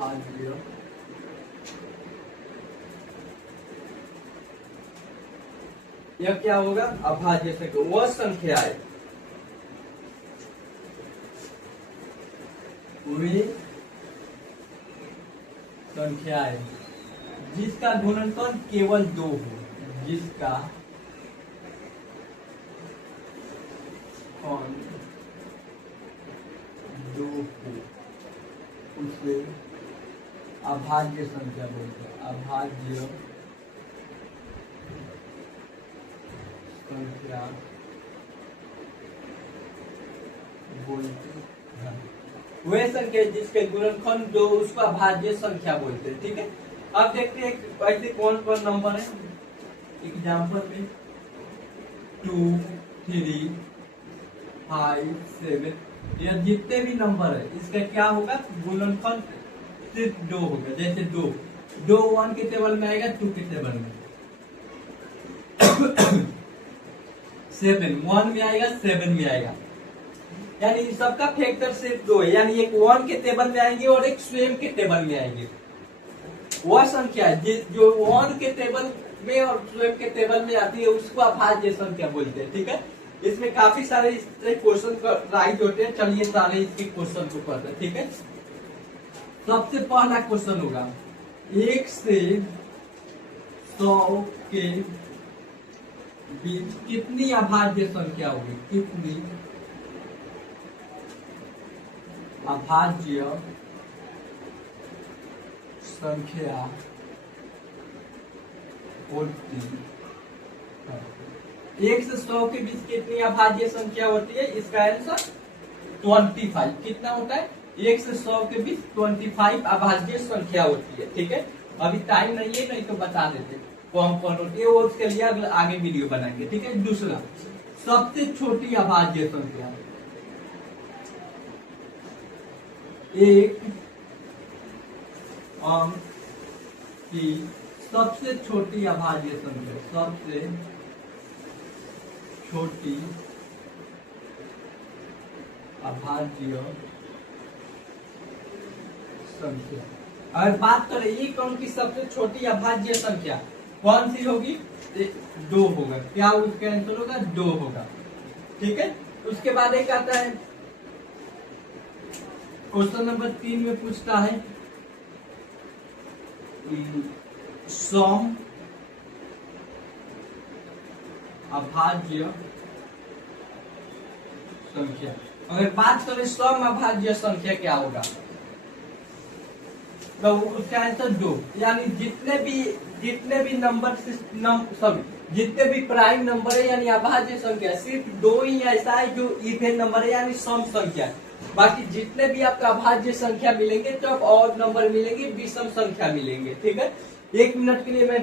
अभाज्य यह क्या होगा? अभाज्य संख्या वह संख्या है वे संख्याएं जिसका गुणनफल केवल 2 हो, जिसका कौन 2 हो उसे अभाज्य संख्या बोलते हैं। अभाज्य संख्या बोलते हैं। वे संख्या जिसके गुणनफल 2 उसको अभाज्य संख्या बोलते हैं। ठीक है, अब देखते हैं ऐसे कौन कौन नंबर है। एग्जाम्पल में 2, 3, 5, 7 यह जितने भी नंबर है इसका क्या होगा? गुणनफल सिर्फ 2 होगा। जैसे 2 1 के टेबल में आएगा, 2 के टेबल में 7 1 में आएगा, 7 में आएगा, यानी सबका फैक्टर सिर्फ 2 है। यानी एक 1 के टेबल में आएंगे और एक स्वयं के टेबल में आएंगे। वह संख्या जो 1 के टेबल में और स्वयं के टेबल में आती है उसको अभाज्य संख्या बोलते हैं। ठीक है, इसमें काफी सारे क्वेश्चन राइट होते हैं। चलिए सारे इसके क्वेश्चन को पढ़ते हैं। ठीक है, सबसे पहला क्वेश्चन होगा 1 से 100 के बीच कितनी अभाज्य संख्या होगी? कितनी अभाज्य संख्या होती है? 1 से 100 के बीच कितनी अभाज्य संख्या होती है? इसका आंसर 25। कितना होता है? 1 से 100 के बीच 25 अभाज्य संख्या होती है। ठीक है, अभी टाइम नहीं है, नहीं तो बता देते कौन कौन होती है और उसके लिए आगे वीडियो बनाएंगे। ठीक है, दूसरा सबसे छोटी अभाज्य संख्या एक अंक की सबसे छोटी अभाज्य संख्या, सबसे छोटी अभाज्य संख्या। अगर बात करें एक अंक की सबसे छोटी अभाज्य संख्या कौन सी होगी? 2 होगा। क्या उसका आंसर होगा? 2 होगा। ठीक है, उसके बाद एक आता है क्वेश्चन नंबर 3 में पूछता है सम अभाज्य संख्या। अगर बात करें सम अभाज्य संख्या क्या होगा तो उसका आंसर 2। यानी जितने भी नंबर जितने भी प्राइम नंबर है यानी अभाज्य संख्या सिर्फ 2 ही ऐसा है जो इवन नंबर है यानी सम संख्या है। बाकी जितने भी आपका अभाज्य संख्या मिलेंगे तो अब और नंबर मिलेंगे, विषम संख्या मिलेंगे। ठीक है, 1 मिनट के लिए मैं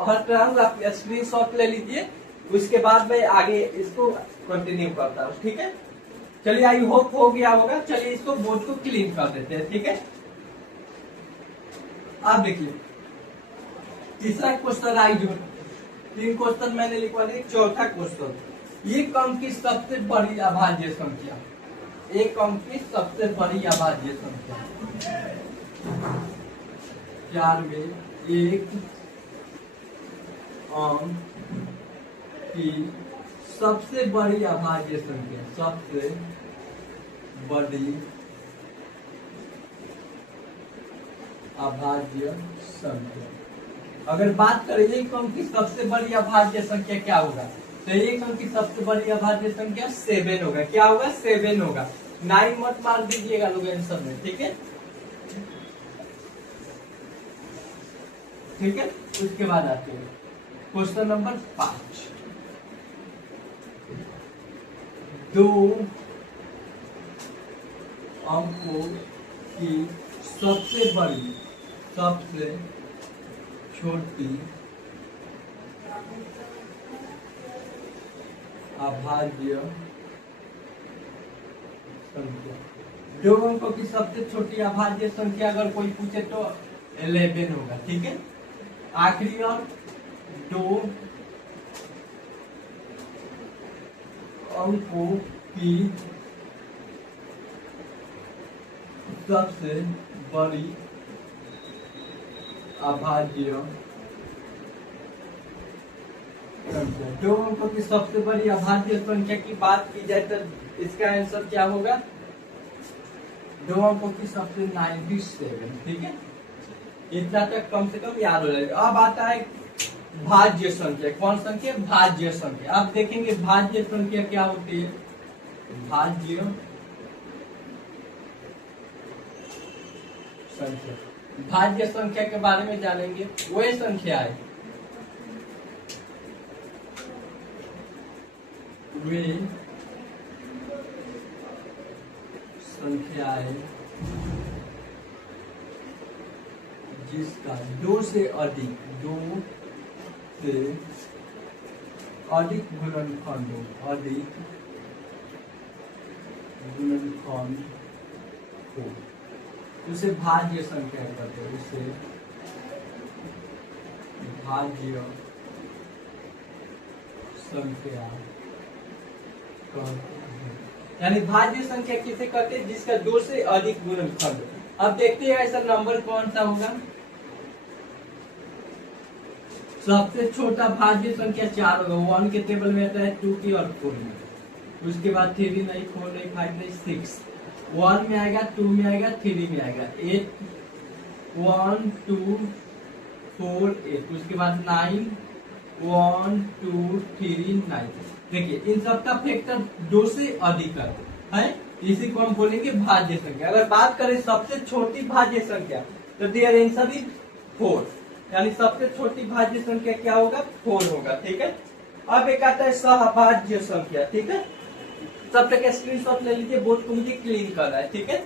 हट रहा हूँ, आप स्क्रीनशॉट ले लीजिए, उसके बाद मैं आगे इसको कंटिन्यू करता हूँ। ठीक है, चलिए आई होप हो गया होगा। चलिए इसको बोर्ड को क्लीन कर देते हैं। ठीक है, आप देखिए तीसरा क्वेश्चन राइट हो, 3 क्वेश्चन मैंने लिखवा दिए। चौथा क्वेश्चन एक अंक की सबसे बड़ी अभाज्य संख्या, एक अंक की सबसे बड़ी अभाज्य संख्या 4 में एक अंक की सबसे बड़ी अभाज्य संख्या, सबसे बड़ी अभाज्य संख्या। अगर बात करें एक अंक की सबसे बड़ी अभाज्य संख्या क्या होगा तो एक अंक की सबसे बड़ी अभाज्य संख्या 7 होगा। क्या होगा? 7 होगा। 9 मत मार दीजिएगा लोग आंसर में। ठीक है, ठीक है, उसके बाद आते हैं क्वेश्चन नंबर 5। 2 अंकों की सबसे बड़ी सबसे छोटी अभाज्य संख्या। 2 अंकों की सबसे छोटी अभाज्य संख्या अगर कोई पूछे तो 11 होगा। ठीक है, आखिरी और 2 अंकों की सबसे बड़ी अभाज्य संख्या। दो अंकों की सबसे बड़ी अभाज्य संख्या की बात की जाए तो इसका आंसर क्या होगा? दो अंकों की सबसे 97। ठीक है, इतना तक कम से कम याद हो जाएगा। अब आता है भाज्य संख्या। कौन संख्या? भाज्य संख्या। अब देखेंगे भाज्य संख्या क्या होती है। भाज्य संख्या, भाज्य संख्या के बारे में जानेंगे। वही संख्या है, वे संख्याएं जिसका दो से अधिक गुणनखंड हो, अधिक गुणनखंड हो, उसे भाज्य संख्या कहते हैं। उसे भाज्य संख्या कहते हैं। यानी भाज्य संख्या किसे कहते हैं? जिसका दो से अधिक गुणनखंड। अब देखते हैं ऐसा नंबर कौन सा होगा। सबसे छोटा भाज्य संख्या 4 होगा। 1 के टेबल में आता है 2 की और 4 में। उसके बाद 3 नहीं, 4 नहीं, 5 नहीं, 6। 1 में आएगा, 2 में आएगा, 3 में आएगा। 8 1 2 4 8। उसके बाद 9 1 2 3 9। देखिए इन सबका फैक्टर 2 से अधिक है, इसी को हम बोलेंगे भाज्य संख्या। अगर बात करें सबसे छोटी भाज्य संख्या तो देयर आंसर इज 4। यानी सबसे छोटी भाज्य संख्या क्या होगा? 4 होगा। ठीक है, अब एक आता है सहभाज्य संख्या। ठीक है, सब तक स्क्रीनशॉट ले लीजिए, बोर्ड को मुझे क्लीन करना है। ठीक है,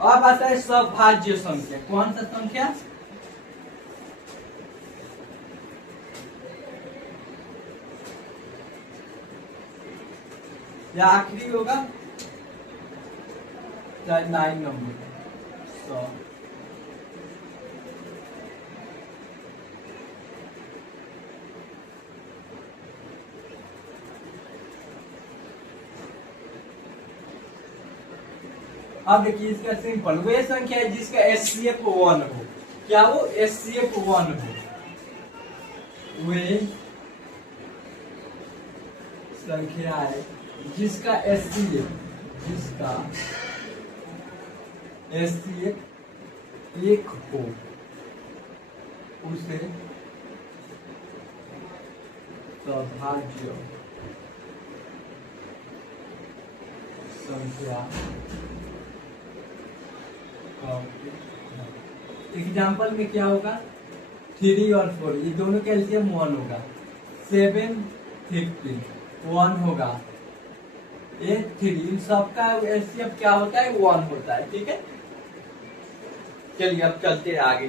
अब आता है सहभाज्य संख्या। कौन सा संख्या? या आखिरी होगा 9 नंबर। अब देखिए इसका सिंपल, वे संख्या है जिसका एचसीएफ 1 हो। क्या वो? एचसीएफ 1 हो। वे संख्या है जिसका एचसीएफ 1 हो, उसे सहभाज्य संख्या। एग्जाम्पल में क्या होगा? 3 और 4 ये दोनों का एलसीएम 1 होगा। 7 15 1 होगा। 8 3 इन सबका एलसीएम क्या होता है? 1 होता है। ठीक है, चलिए अब चलते हैं आगे।